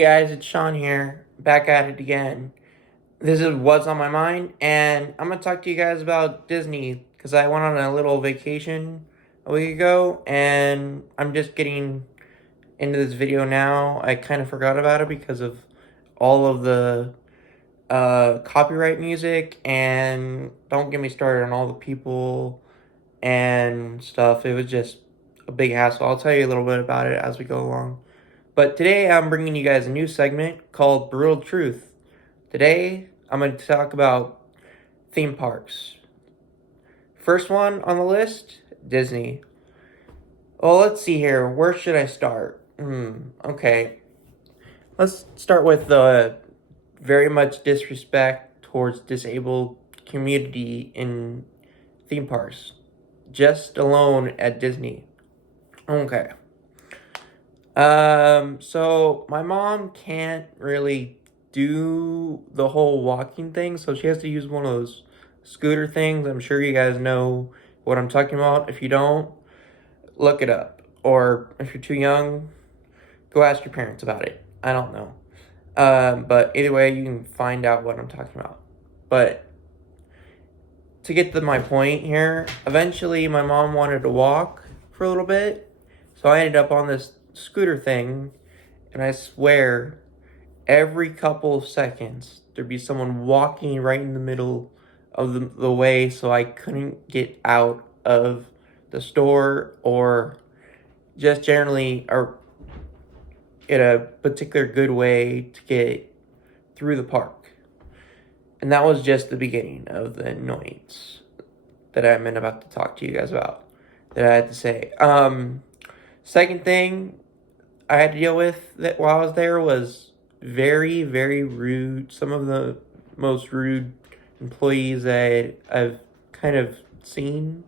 Hey guys, it's Sean here, back at it again. This is what's on my mind, and I'm gonna talk to you guys about Disney because I went on a little vacation a week ago, and I'm just getting into this video now. I kind of forgot about it because of all of the copyright music, and don't get me started on all the people and stuff. It was just a big hassle. I'll tell you a little bit about it as we go along. But today I'm bringing you guys a new segment called Brutal Truth. Today I'm going to talk about theme parks. First one on the list, Disney. Well, let's see here. Where should I start? Okay. Let's start with the very much disrespect towards disabled community in theme parks. Just alone at Disney. Okay. So my mom can't really do the whole walking thing, so she has to use one of those scooter things. I'm sure you guys know what I'm talking about. If you don't, look it up. Or if you're too young, go ask your parents about it. I don't know. But either way, you can find out what I'm talking about. But to get to my point here, eventually my mom wanted to walk for a little bit, so I ended up on this scooter thing, and I swear every couple of seconds there'd be someone walking right in the middle of the way, so I couldn't get out of the store or just generally or in a particular good way to get through the park. And that was just the beginning of the annoyance that I'm about to talk to you guys about, that I had to say. Second thing I had to deal with that while I was there was very, very rude. Some of the most rude employees I've kind of seen.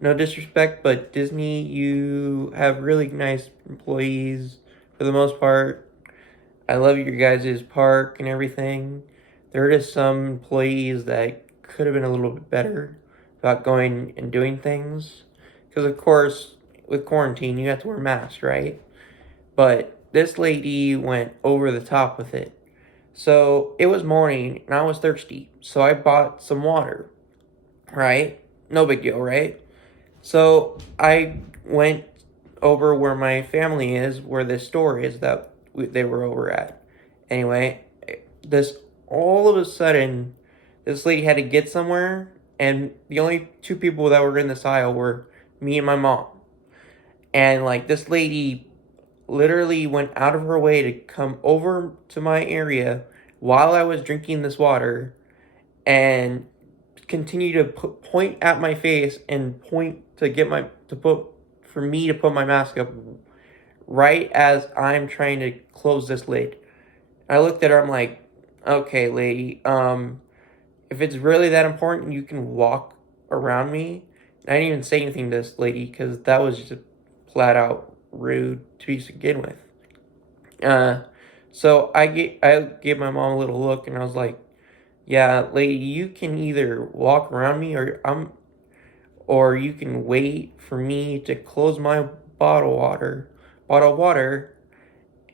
No disrespect, but Disney, you have really nice employees for the most part. I love your guys' park and everything. There are just some employees that could have been a little bit better about going and doing things. Because, of course, with quarantine, you have to wear masks, right? But this lady went over the top with it. So it was morning and I was thirsty. So I bought some water, right? No big deal, right? So I went over where my family is, where this store is that they were over at. Anyway, this all of a sudden, this lady had to get somewhere, and the only two people that were in this aisle were me and my mom. And like this lady literally went out of her way to come over to my area while I was drinking this water and continue to point at my face and point to get my to put for me to put my mask up right as I'm trying to close this lid. I looked at her. I'm like, okay, lady, if it's really that important, you can walk around me. I didn't even say anything to this lady because that was just flat out rude to begin with. Uh, so I gave my mom a little look and I was like, yeah, lady, you can either walk around me or you can wait for me to close my bottle of water,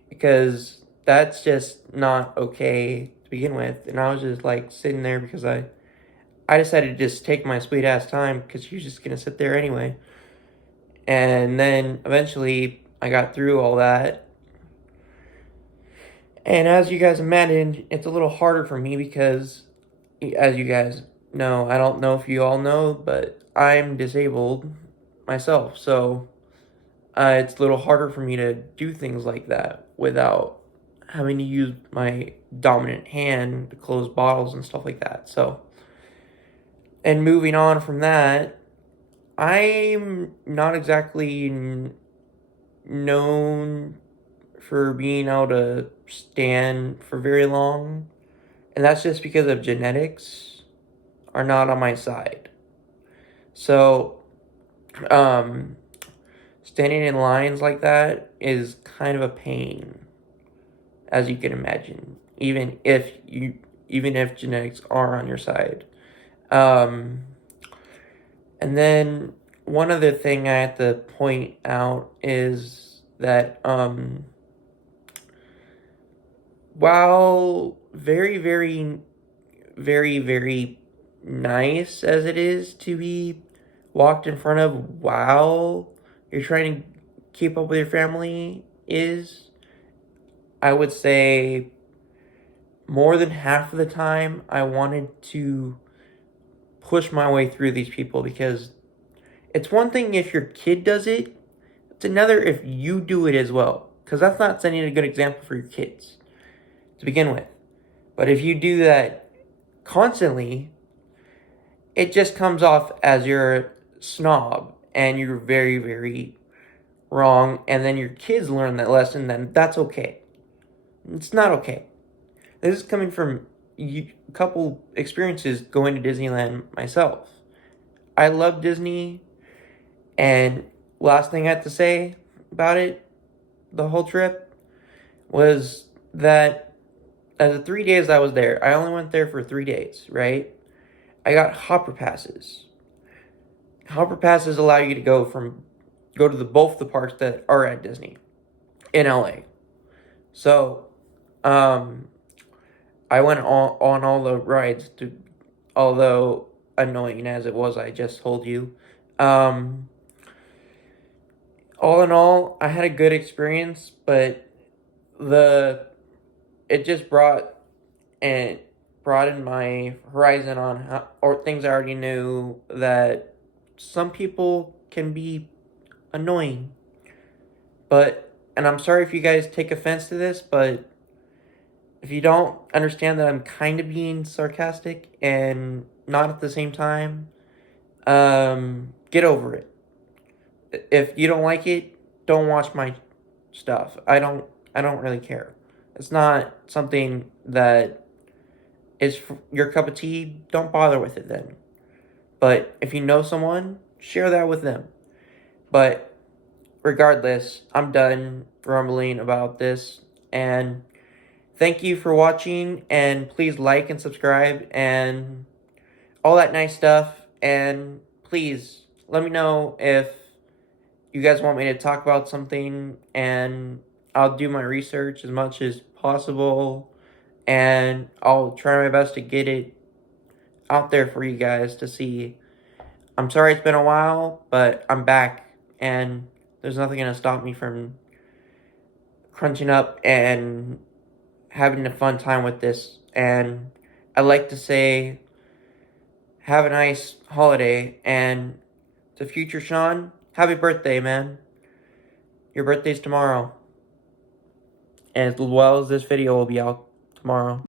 because that's just not okay to begin with. And I was just like sitting there because I decided to just take my sweet ass time because she was just gonna sit there anyway. And then eventually I got through all that. And as you guys imagine, it's a little harder for me because, as you guys know, I don't know if you all know, but I'm disabled myself. So it's a little harder for me to do things like that without having to use my dominant hand to close bottles and stuff like that. So, and moving on from that, I'm not exactly known for being able to stand for very long, and that's just because of genetics are not on my side. So, um, standing in lines like that is kind of a pain, as you can imagine, even if genetics are on your side. Um, and then one other thing I have to point out is that while very, very, very, very nice as it is to be walked in front of while you're trying to keep up with your family is, I would say, more than half of the time I wanted to push my way through these people, because it's one thing if your kid does it, it's another if you do it as well, because that's not setting a good example for your kids to begin with. But if you do that constantly, it just comes off as you're a snob and you're very, very wrong, and then your kids learn that lesson, then that's okay. It's not okay. This is coming from a couple experiences going to Disneyland myself. I love Disney, and last thing I had to say about it, the whole trip, was that as the 3 days I was there, I only went there for 3 days, right? I got hopper passes. Hopper passes allow you to go to both the parks that are at Disney in LA. So, I went on all the rides, although annoying as it was, I just told you. Um, all in all, I had a good experience, but the it just broadened my horizon on or things I already knew, that some people can be annoying. And I'm sorry if you guys take offense to this, but if you don't understand that I'm kind of being sarcastic and not at the same time, get over it. If you don't like it, don't watch my stuff. I don't really care. It's not something that is your cup of tea. Don't bother with it then. But if you know someone, share that with them. But regardless, I'm done rumbling about this, and thank you for watching, and please like and subscribe and all that nice stuff. And please let me know if you guys want me to talk about something, and I'll do my research as much as possible, and I'll try my best to get it out there for you guys to see. I'm sorry it's been a while, but I'm back, and there's nothing going to stop me from crunching up and having a fun time with this. And I'd like to say, have a nice holiday, and to future Sean, happy birthday, man. Your birthday's tomorrow, as well as this video will be out tomorrow.